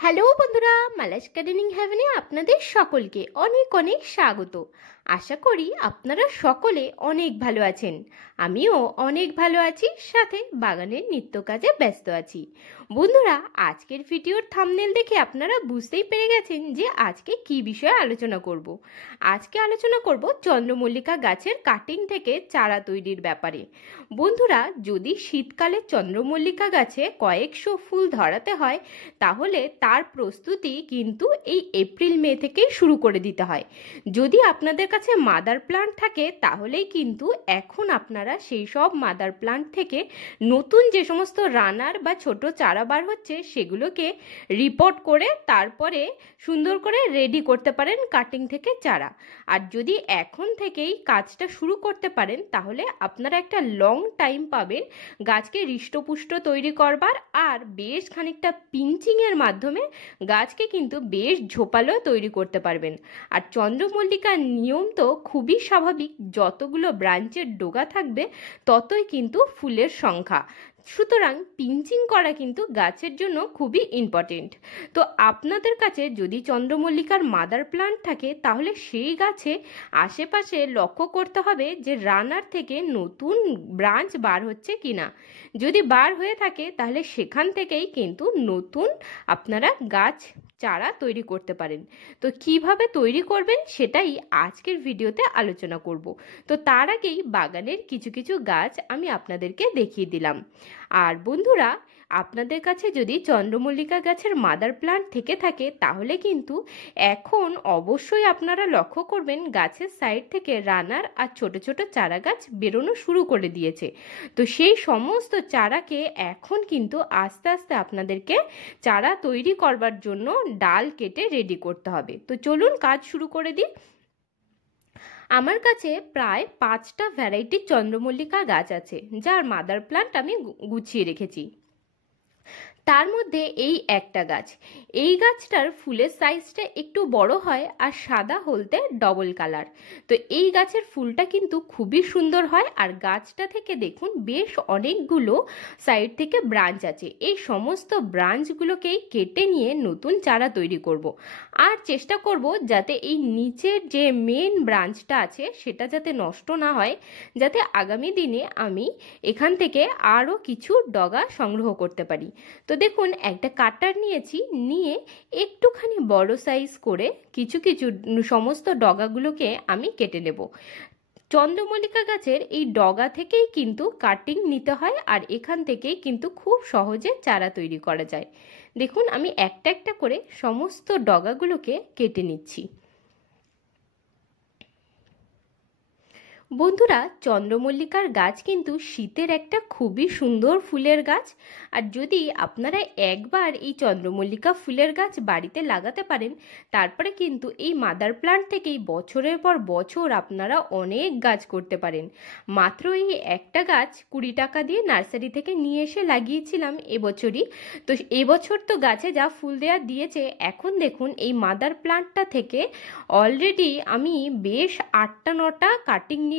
Hello বন্ধুরা, Mala's gardening হেভেনে আপনাদের সকলকে অনেক অনেক স্বাগত। আশা করি আপনারা সকলে অনেক ভালো আছেন। আমিও অনেক ভালো আছি, সাথে বাগানের নিত্য কাজে ব্যস্ত আছি। বন্ধুরা, আজকের ভিডিওর থাম্বনেল দেখে আপনারা বুঝতেই পেরে গেছেন যে আজকে কি বিষয়ে আলোচনা করব। আজকে আলোচনা করব চন্দ্রমল্লিকা গাছের কাটিং থেকে চারা তৈরির ব্যাপারে। বন্ধুরা, যদি শীতকালে চন্দ্রমল্লিকা গাছে কয়েকশো ফুল ধরাতে হয়, তাহলে তার প্রস্তুতি কিন্তু এই এপ্রিল মে থেকেই শুরু করে দিতে হয়। যদি আপনাদের কাছে মাদার প্লান্ট থাকে, তাহলেই কিন্তু এখন আপনারা সেই সব মাদার প্লান্ট থেকে নতুন যে সমস্ত রানার বা ছোট চারা বার হচ্ছে সেগুলোকে রিপোর্ট করে তারপরে সুন্দর করে রেডি করতে পারেন কাটিং থেকে চারা। আর যদি এখন থেকেই কাজটা শুরু করতে পারেন, তাহলে আপনারা একটা লং টাইম পাবেন গাছকে হৃষ্টপুষ্ট তৈরি করবার, আর বেশ খানিকটা পিঞ্চিংয়ের মাধ্যমে গাছকে কিন্তু বেশ ঝোপালো তৈরি করতে পারবেন। আর চন্দ্রমল্লিকার নিয়ম তো খুবই স্বাভাবিক, যতগুলো ব্রাঞ্চের ডগা থাকবে ততই কিন্তু ফুলের সংখ্যা। সুতরাং পিঞ্চিং করা কিন্তু গাছের জন্য খুবই ইম্পর্টেন্ট। তো আপনাদের কাছে যদি চন্দ্রমল্লিকার মাদার প্লান্ট থাকে, তাহলে সেই গাছে আশেপাশে লক্ষ্য করতে হবে যে রানার থেকে নতুন ব্রাঞ্চ বার হচ্ছে কিনা। যদি বার হয়ে থাকে, তাহলে সেখান থেকেই কিন্তু নতুন আপনারা গাছ চারা তৈরি করতে পারেন। তো কিভাবে তৈরি করবেন সেটাই আজকের ভিডিওতে আলোচনা করব। তো তার আগেই বাগানের কিছু কিছু গাছ আমি আপনাদেরকে দেখিয়ে দিলাম। আর বন্ধুরা, আপনাদের কাছে যদি চন্দ্রমল্লিকা গাছের মাদার প্লান্ট থেকে থাকে, তাহলে কিন্তু এখন অবশ্যই আপনারা লক্ষ্য করবেন গাছের সাইড থেকে রানার আর ছোট ছোট চারা গাছ বেরোনো শুরু করে দিয়েছে। তো সেই সমস্ত চারাকে এখন কিন্তু আস্তে আস্তে আপনাদেরকে চারা তৈরি করবার জন্য ডাল কেটে রেডি করতে হবে। তো চলুন কাজ শুরু করে দিই। আমার কাছে প্রায় 5টা ভ্যারাইটির চন্দ্রমল্লিকা গাছ আছে, যার মাদার প্লান্ট আমি গুছিয়ে রেখেছি। তার মধ্যে এই একটা গাছ, এই গাছটার ফুলের সাইজটা একটু বড় হয় আর সাদা হলদে ডবল কালার। তো এই গাছের ফুলটা কিন্তু খুবই সুন্দর হয়, আর গাছটা থেকে দেখুন বেশ অনেকগুলো সাইড থেকে ব্রাঞ্চ আছে। এই সমস্ত ব্রাঞ্চগুলোকেই কেটে নিয়ে নতুন চারা তৈরি করব। আর চেষ্টা করব যাতে এই নিচের যে মেন ব্রাঞ্চটা আছে সেটা যাতে নষ্ট না হয়, যাতে আগামী দিনে আমি এখান থেকে আরও কিছু ডগা সংগ্রহ করতে পারি। তো দেখুন, একটা কাটার নিয়েছি, নিয়ে একটুখানি বড় সাইজ করে কিছু কিছু সমস্ত ডগাগুলোকে আমি কেটে নেব। চন্দ্রমল্লিকা গাছের এই ডগা থেকেই কিন্তু কাটিং নিতে হয়, আর এখান থেকেই কিন্তু খুব সহজে চারা তৈরি করা যায়। দেখুন, আমি একটা একটা করে সমস্ত ডগাগুলোকে কেটে নিচ্ছি। বন্ধুরা, চন্দ্রমল্লিকার গাছ কিন্তু শীতের একটা খুবই সুন্দর ফুলের গাছ। আর যদি আপনারা একবার এই চন্দ্রমল্লিকা ফুলের গাছ বাড়িতে লাগাতে পারেন, তারপরে কিন্তু এই মাদার প্লান্ট থেকেই বছরের পর বছর আপনারা অনেক গাছ করতে পারেন। মাত্র এই একটা গাছ 20 টাকা দিয়ে নার্সারি থেকে নিয়ে এসে লাগিয়েছিলাম এবছরই। তো এবছর তো গাছে যা ফুল দেওয়া দিয়েছে, এখন দেখুন এই মাদার প্লান্টটা থেকে অলরেডি আমি বেশ 8টা 9টা কাটিং নিলাম।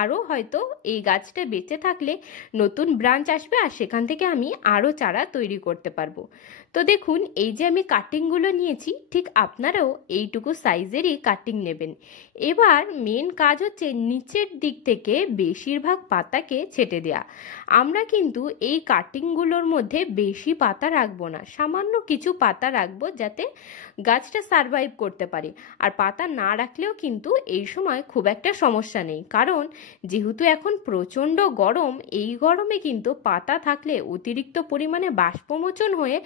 আরও হয়তো এই গাছটা বেঁচে থাকলে নতুন ব্রাঞ্চ আসবে, আর সেখান থেকে আমি আরও চারা তৈরি করতে পারবো। তো দেখুন, এই যে আমি কাটিংগুলো নিয়েছি, ঠিক আপনারাও এইটুকু সাইজেরই কাটিং নেবেন। এবার মেন কাজ হচ্ছে নিচের দিক থেকে বেশিরভাগ পাতাকে ছেটে দেয়া। আমরা কিন্তু এই কাটিংগুলোর মধ্যে বেশি পাতা রাখবো না, সামান্য কিছু পাতা রাখবো যাতে গাছটা সারভাইভ করতে পারে। আর পাতা না রাখলেও কিন্তু এই সময় খুব একটা সমস্যা নেই, কারণ যেহেতু এখন প্রচণ্ড গরম, এই গরমে কিন্তু পাতা থাকলে অতিরিক্ত পরিমাণে বাষ্পমোচন হয়ে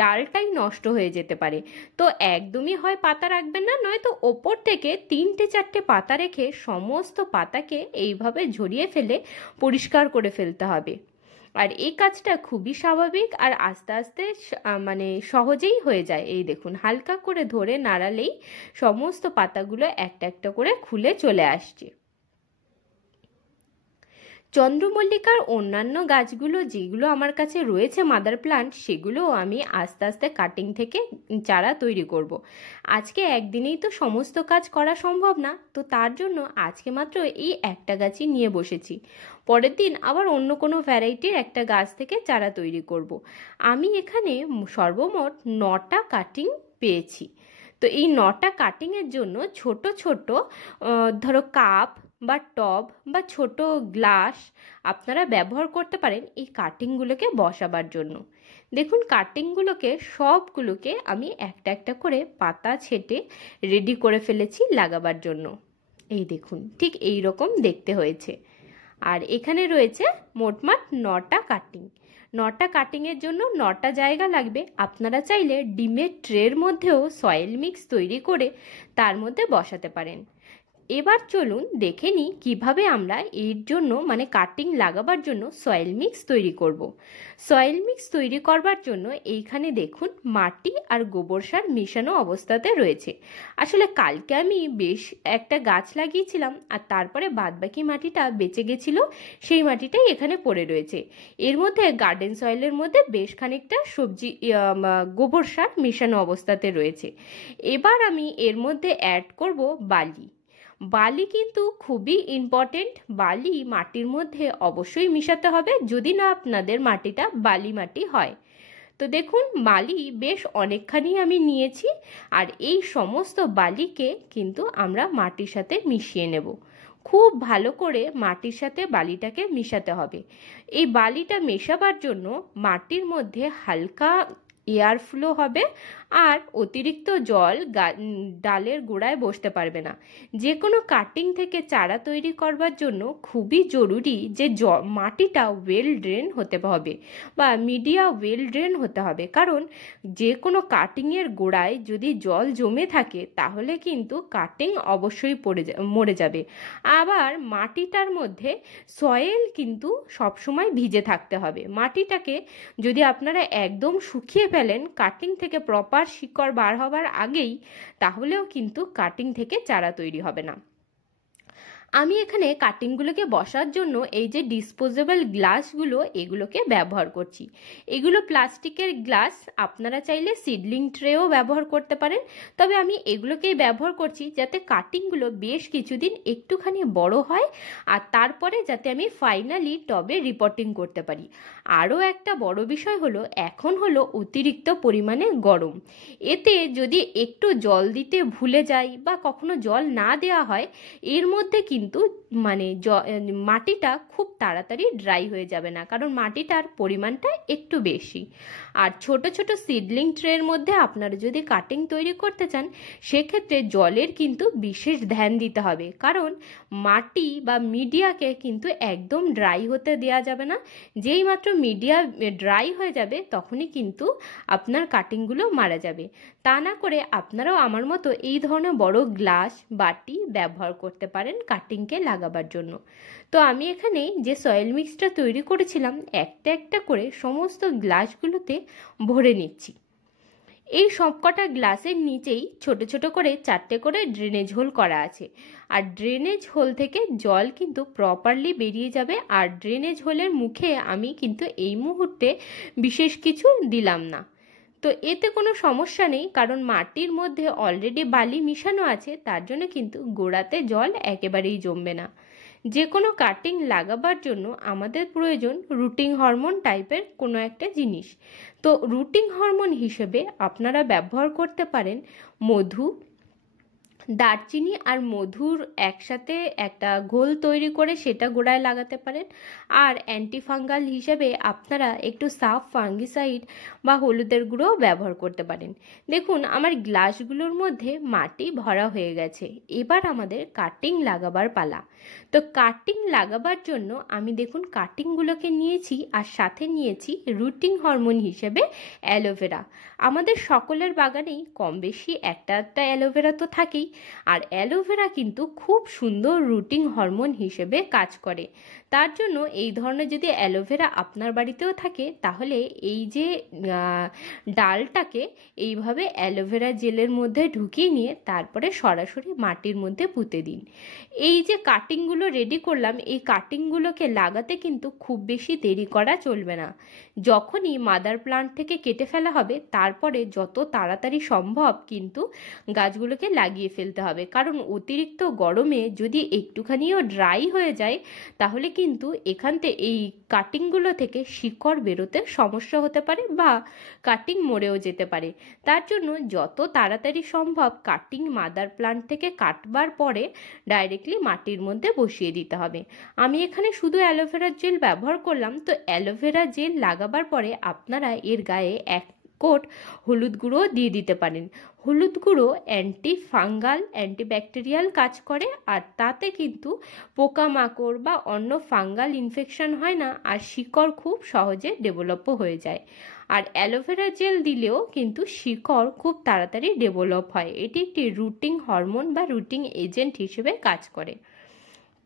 ডালটাই নষ্ট হয়ে যেতে পারে। তো একদমই হয় পাতা রাখবেন না, নয়তো ওপর থেকে 3টে 4টে পাতা রেখে সমস্ত পাতাকে এইভাবে ঝরিয়ে ফেলে পরিষ্কার করে ফেলতে হবে। আর এই কাজটা খুবই স্বাভাবিক, আর আস্তে আস্তে মানে সহজেই হয়ে যায়। এই দেখুন, হালকা করে ধরে নাড়ালেই সমস্ত পাতাগুলো একটা একটা করে খুলে চলে আসছে। চন্দ্রমল্লিকার অন্যান্য গাছগুলো যেগুলো আমার কাছে রয়েছে মাদার প্লান্ট, সেগুলোও আমি আস্তে আস্তে কাটিং থেকে চারা তৈরি করব। আজকে একদিনেই তো সমস্ত কাজ করা সম্ভব না, তো তার জন্য আজকে মাত্র এই একটা গাছই নিয়ে বসেছি। পরের দিন আবার অন্য কোনো ভ্যারাইটির একটা গাছ থেকে চারা তৈরি করব। আমি এখানে সর্বমোট 9টা কাটিং পেয়েছি। তো এই 9টা কাটিংয়ের জন্য ছোট ছোট ধরো কাপ বা টব বা ছোট গ্লাস আপনারা ব্যবহার করতে পারেন এই কাটিংগুলোকে বসাবার জন্য। দেখুন কাটিংগুলোকে সবগুলোকে আমি একটা একটা করে পাতা ছেটে রেডি করে ফেলেছি লাগাবার জন্য। এই দেখুন ঠিক এই রকম দেখতে হয়েছে। আর এখানে রয়েছে মোটমাট 9টা কাটিং। 9টা কাটিংয়ের জন্য 9টা জায়গা লাগবে। আপনারা চাইলে ডিমের ট্রের মধ্যেও সয়েল মিক্স তৈরি করে তার মধ্যে বসাতে পারেন। এবার চলুন দেখে নিই কীভাবে আমরা এর জন্য মানে কাটিং লাগাবার জন্য সয়েল মিক্স তৈরি করব। সয়েল মিক্স তৈরি করবার জন্য এইখানে দেখুন মাটি আর গোবর সার মেশানো অবস্থাতে রয়েছে। আসলে কালকে আমি বেশ একটা গাছ লাগিয়েছিলাম আর তারপরে বাদবাকি মাটিটা বেঁচে গেছিলো, সেই মাটিটাই এখানে পড়ে রয়েছে। এর মধ্যে গার্ডেন সয়েলের মধ্যে বেশ খানিকটা গোবর সার মেশানো অবস্থাতে রয়েছে। এবার আমি এর মধ্যে অ্যাড করব বালি। বালি কিন্তু খুবই ইম্পর্টেন্ট। বালি মাটির মধ্যে অবশ্যই মিশাতে হবে যদি না আপনাদের মাটিটা বালি মাটি হয়। তো দেখুন বালি বেশ অনেকখানি আমি নিয়েছি আর এই সমস্ত বালিকে কিন্তু আমরা মাটির সাথে মিশিয়ে নেব। খুব ভালো করে মাটির সাথে বালিটাকে মিশাতে হবে। এই বালিটা মেশাবার জন্য মাটির মধ্যে হালকা এয়ার ফ্লো হবে আর অতিরিক্ত জল ডালের গোড়ায় বসতে পারবে না। যে কোনো কাটিং থেকে চারা তৈরি করবার জন্য খুবই জরুরি যে মাটিটা ওয়েল ড্রেন হতে হবে বা মিডিয়া ওয়েল ড্রেন হতে হবে, কারণ যে কোনো কাটিংয়ের গোড়ায় যদি জল জমে থাকে তাহলে কিন্তু কাটিং অবশ্যই মরে যাবে। আবার মাটিটার মধ্যে সয়েল কিন্তু সবসময় ভিজে থাকতে হবে। মাটিটাকে যদি আপনারা একদম শুকিয়ে ফেলেন কাটিং থেকে প্রপার শিকড় বার হবার আগেই, তাহলেও কিন্তু কাটিং থেকে চারা তৈরি হবে না। আমি এখানে কাটিংগুলোকে বসার জন্য এই যে ডিসপোজেবল গ্লাসগুলো এগুলোকে ব্যবহার করছি। এগুলো প্লাস্টিকের গ্লাস, আপনারা চাইলে সিডলিং ট্রেও ব্যবহার করতে পারেন, তবে আমি এগুলোকেই ব্যবহার করছি যাতে কাটিংগুলো বেশ কিছুদিন একটুখানি বড় হয় আর তারপরে যাতে আমি ফাইনালি টবে রিপোর্টিং করতে পারি। আরও একটা বড় বিষয় হলো এখন হলো অতিরিক্ত পরিমাণে গরম। এতে যদি একটু জল দিতে ভুলে যাই বা কখনো জল না দেওয়া হয়, এর মধ্যে কিন্তু মাটিটা খুব তাড়াতাড়ি ড্রাই হয়ে যাবে না, কারণ মাটিটার পরিমাণটা একটু বেশি। আর ছোট ছোট সিডলিং ট্রের মধ্যে আপনারা যদি কাটিং তৈরি করতে চান সেক্ষেত্রে জলের কিন্তু বিশেষ ধ্যান দিতে হবে, কারণ মাটি বা মিডিয়াকে কিন্তু একদম ড্রাই হতে দেওয়া যাবে না। যেই মাত্র মিডিয়া ড্রাই হয়ে যাবে তখনই কিন্তু আপনার কাটিংগুলো মারা যাবে। তা না করে আপনারাও আমার মতো এই ধরনের বড় গ্লাস বাটি ব্যবহার করতে পারেন কাটিংকে লাগাবার জন্য। তো আমি এখানে যে সয়েল মিক্সটা তৈরি করেছিলাম একটা একটা করে সমস্ত গ্লাসগুলোতে ভরে নিচ্ছি। এই সবকটা গ্লাসের নিচেই ছোট ছোট করে 4টে করে ড্রেনেজ হোল করা আছে, আর ড্রেনেজ হোল থেকে জল কিন্তু প্রপারলি বেরিয়ে যাবে। আর ড্রেনেজ হোলের মুখে আমি কিন্তু এই মুহূর্তে বিশেষ কিছু দিলাম না, তো এতে কোনো সমস্যা নেই, কারণ মাটির মধ্যে অলরেডি বালি মিশানো আছে, তার জন্য কিন্তু গোড়াতে জল একেবারেই জমবে না। যে কোনো কাটিং লাগাবার জন্য আমাদের প্রয়োজন রুটিং হরমোন টাইপের কোনো একটা জিনিস। তো রুটিং হরমোন হিসেবে আপনারা ব্যবহার করতে পারেন মধু, দারচিনি আর মধুর একসাথে একটা ঘোল তৈরি করে সেটা গোড়ায় লাগাতে পারেন। আর অ্যান্টিফাঙ্গাল হিসেবে আপনারা একটু সাফ ফাঙ্গিসাইড বা হলুদের গুঁড়োও ব্যবহার করতে পারেন। দেখুন আমার গ্লাসগুলোর মধ্যে মাটি ভরা হয়ে গেছে। এবার আমাদের কাটিং লাগাবার পালা। তো কাটিং লাগাবার জন্য আমি দেখুন কাটিংগুলোকে নিয়েছি আর সাথে নিয়েছি রুটিং হরমোন হিসেবে অ্যালোভেরা। আমাদের সকলের বাগানেই কম বেশি একটা অ্যালোভেরা তো থাকেই, আর অ্যালোভেরা কিন্তু খুব সুন্দর রুটিং হরমোন হিসেবে কাজ করে। তার জন্য এই ধরনের যদি অ্যালোভেরা আপনার বাড়িতেও থাকে তাহলে এই যে ডালটাকে এইভাবে অ্যালোভেরা জেলের মধ্যে ঢুকিয়ে নিয়ে তারপরে সরাসরি মাটির মধ্যে পুঁতে দিন। এই যে কাটিংগুলো রেডি করলাম, এই কাটিংগুলোকে লাগাতে কিন্তু খুব বেশি দেরি করা চলবে না। যখনই মাদার প্লান্ট থেকে কেটে ফেলা হবে তারপরে যত তাড়াতাড়ি সম্ভব কিন্তু গাছগুলোকে লাগিয়ে ফেলতে হবে, কারণ অতিরিক্ত গরমে যদি একটুখানিও ড্রাই হয়ে যায় তাহলে কিন্তু এই কাটিংগুলো থেকে শিকড় বেরোতে সমস্যা হতে পারে বা কাটিং মরেও যেতে পারে। তার জন্য যত তাড়াতাড়ি সম্ভব কাটিং মাদার প্লান্ট থেকে কাটবার পরে ডাইরেক্টলি মাটির মধ্যে বসিয়ে দিতে হবে। আমি এখানে শুধু অ্যালোভেরা জেল ব্যবহার করলাম। তো অ্যালোভেরা জেল লাগাবার পরে আপনারা এর গায়ে এক কোট হলুদ গুঁড়ো দিয়ে দিতে পারেন। হলুদ গুঁড়ো অ্যান্টি ফাঙ্গাল অ্যান্টিব্যাকটেরিয়াল কাজ করে, আর তাতে কিন্তু পোকামাকড় বা অন্য ফাঙ্গাল ইনফেকশন হয় না, আর শিকড় খুব সহজে ডেভেলপও হয়ে যায়। আর অ্যালোভেরা জেল দিলেও কিন্তু শিকড় খুব তাড়াতাড়ি ডেভেলপ হয়। এটি একটি রুটিং হরমোন বা রুটিং এজেন্ট হিসেবে কাজ করে।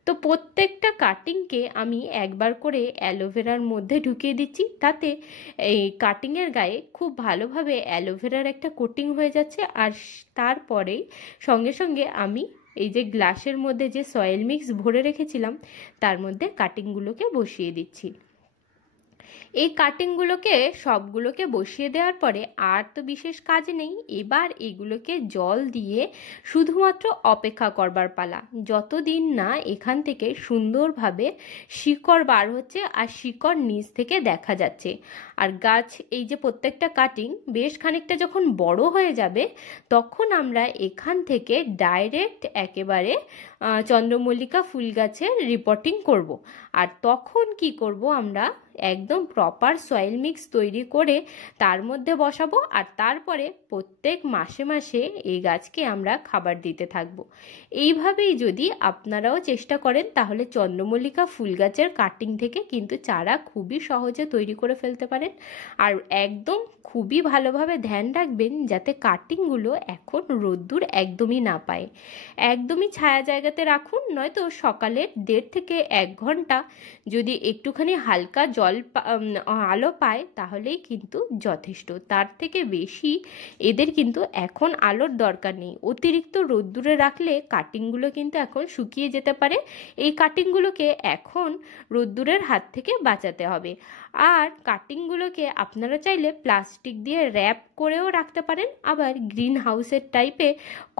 তো প্রত্যেকটা কাটিংকে আমি একবার করে অ্যালোভেরার মধ্যে ঢুকিয়ে দিচ্ছি, তাতে এই কাটিংয়ের গায়ে খুব ভালোভাবে অ্যালোভেরার একটা কোটিং হয়ে যাচ্ছে। আর তারপরেই সঙ্গে সঙ্গে আমি এই যে গ্লাসের মধ্যে যে সয়েল মিক্স ভরে রেখেছিলাম তার মধ্যে কাটিংগুলোকে বসিয়ে দিচ্ছি। এই কাটিংগুলোকে সবগুলোকে বসিয়ে দেওয়ার পরে আর তো বিশেষ কাজ নেই, এবার এগুলোকে জল দিয়ে শুধুমাত্র অপেক্ষা করবার পালা, যতদিন না এখান থেকে সুন্দরভাবে শিকড় বার হচ্ছে আর শিকড় নিচ থেকে দেখা যাচ্ছে। আর গাছ এই যে প্রত্যেকটা কাটিং বেশ খানিকটা যখন বড় হয়ে যাবে তখন আমরা এখান থেকে ডাইরেক্ট একেবারে চন্দ্রমল্লিকা ফুল গাছের রিপোর্টিং করব। আর তখন কি করব, আমরা একদম প্রপার সয়েল মিক্স তৈরি করে তার মধ্যে বসাবো, আর তারপরে প্রত্যেক মাসে মাসে এই গাছকে আমরা খাবার দিতে থাকব। এইভাবেই যদি আপনারাও চেষ্টা করেন তাহলে চন্দ্রমল্লিকা ফুল গাছের কাটিং থেকে কিন্তু চারা খুবই সহজে তৈরি করে ফেলতে পারেন। আর একদম খুবই ভালোভাবে ধ্যান রাখবেন যাতে কাটিংগুলো এখন রোদ্দুর একদমই না পায়। একদমই ছায়া জায়গাতে রাখুন, নয়তো সকালের 1.5 থেকে 1 ঘন্টা যদি একটুখানি হালকা আলো পায় তাহলেই কিন্তু যথেষ্ট। তার থেকে বেশি এদের কিন্তু এখন আলোর দরকার নেই। অতিরিক্ত রোদ্দুরে রাখলে কাটিংগুলো কিন্তু এখন শুকিয়ে যেতে পারে। এই কাটিংগুলোকে এখন রোদ্দুরের হাত থেকে বাঁচাতে হবে। আর কাটিংগুলোকে আপনারা চাইলে প্লাস্টিক দিয়ে র্যাপ করেও রাখতে পারেন, আবার গ্রিন হাউসের টাইপে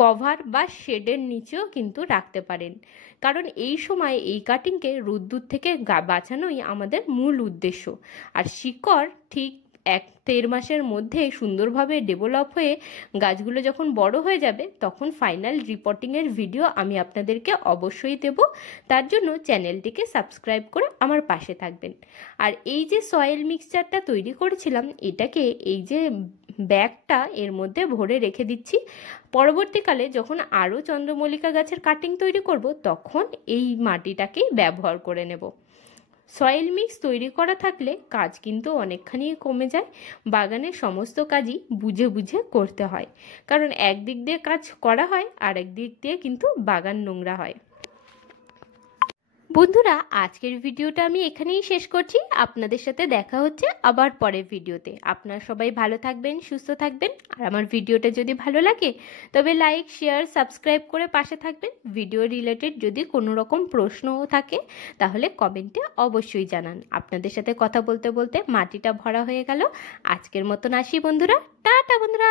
কভার বা শেডের নিচেও কিন্তু রাখতে পারেন, কারণ এই সময় এই কাটিংকে রোদ্দুর থেকে বাঁচানোই আমাদের মূল উদ্দেশ্য। আর শিকড় ঠিক 1-1.5 মাসের মধ্যে সুন্দরভাবে ডেভেলপ হয়ে গাছগুলো যখন বড় হয়ে যাবে তখন ফাইনাল রিপোর্টিংয়ের ভিডিও আমি আপনাদেরকে অবশ্যই দেব। তার জন্য চ্যানেলটিকে সাবস্ক্রাইব করে আমার পাশে থাকবেন। আর এই যে সয়েল মিক্সচারটা তৈরি করেছিলাম এটাকে এই যে ব্যাগটা এর মধ্যে ভরে রেখে দিচ্ছি। পরবর্তীকালে যখন আরও চন্দ্রমল্লিকা গাছের কাটিং তৈরি করব তখন এই মাটিটাকেই ব্যবহার করে নেব। সয়েল মিক্স তৈরি করা থাকলে কাজ কিন্তু অনেকখানি কমে যায়। বাগানের সমস্ত কাজই বুঝে বুঝে করতে হয়, কারণ একদিক দিয়ে কাজ করা হয় আর একদিক দিয়ে কিন্তু বাগান নোংরা হয়। বন্ধুরা, আজকের ভিডিওটা আমি এখানেই শেষ করছি। আপনাদের সাথে দেখা হচ্ছে আবার পরের ভিডিওতে। আপনারা সবাই ভালো থাকবেন, সুস্থ থাকবেন। আর আমার ভিডিওটা যদি ভালো লাগে তবে লাইক, শেয়ার, সাবস্ক্রাইব করে পাশে থাকবেন। ভিডিও রিলেটেড যদি কোনো রকম প্রশ্নও থাকে তাহলে কমেন্টে অবশ্যই জানান। আপনাদের সাথে কথা বলতে বলতে মাটিটা ভরা হয়ে গেল। আজকের মতন আসি বন্ধুরা, টাটা বন্ধুরা।